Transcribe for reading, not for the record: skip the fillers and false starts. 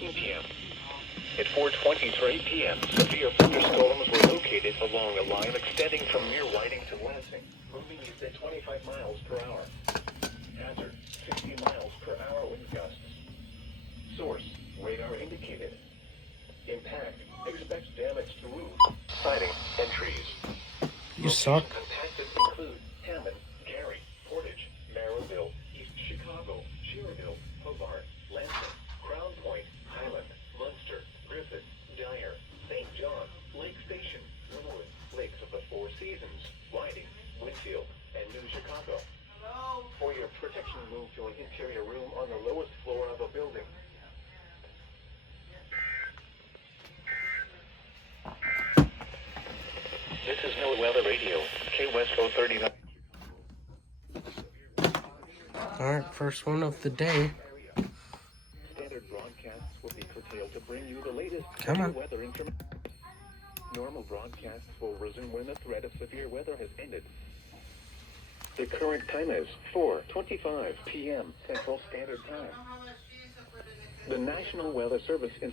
4:19 p.m. At 4:23 p.m., severe thunderstorms were located along a line extending from near Whiting to Lansing, moving east at 25 miles per hour. Hazard, 60 miles per hour wind gusts. Source, radar indicated. Impact, expect damage to roof, siding, and trees. You suck. Impacted include Hammond, Gary, Portage, Merrillville, East Chicago, Schererville, Hobart, Lansing, Crown Point, Highland, Munster, Griffith, Dyer, St. John, Lake Station, Linwood, Lakes of the Four Seasons, Whiting, Winfield, and New Chicago. For your protection, move to an interior room on the lowest floor of a building. This is No Weather Radio, KWESCO 39. Alright, first one of the day. Standard broadcasts will be curtailed to bring you the latest Come on. weather information. Normal broadcasts will resume when the threat of severe weather has ended. The current time is 4:25 p.m. Central Standard Time. The National Weather Service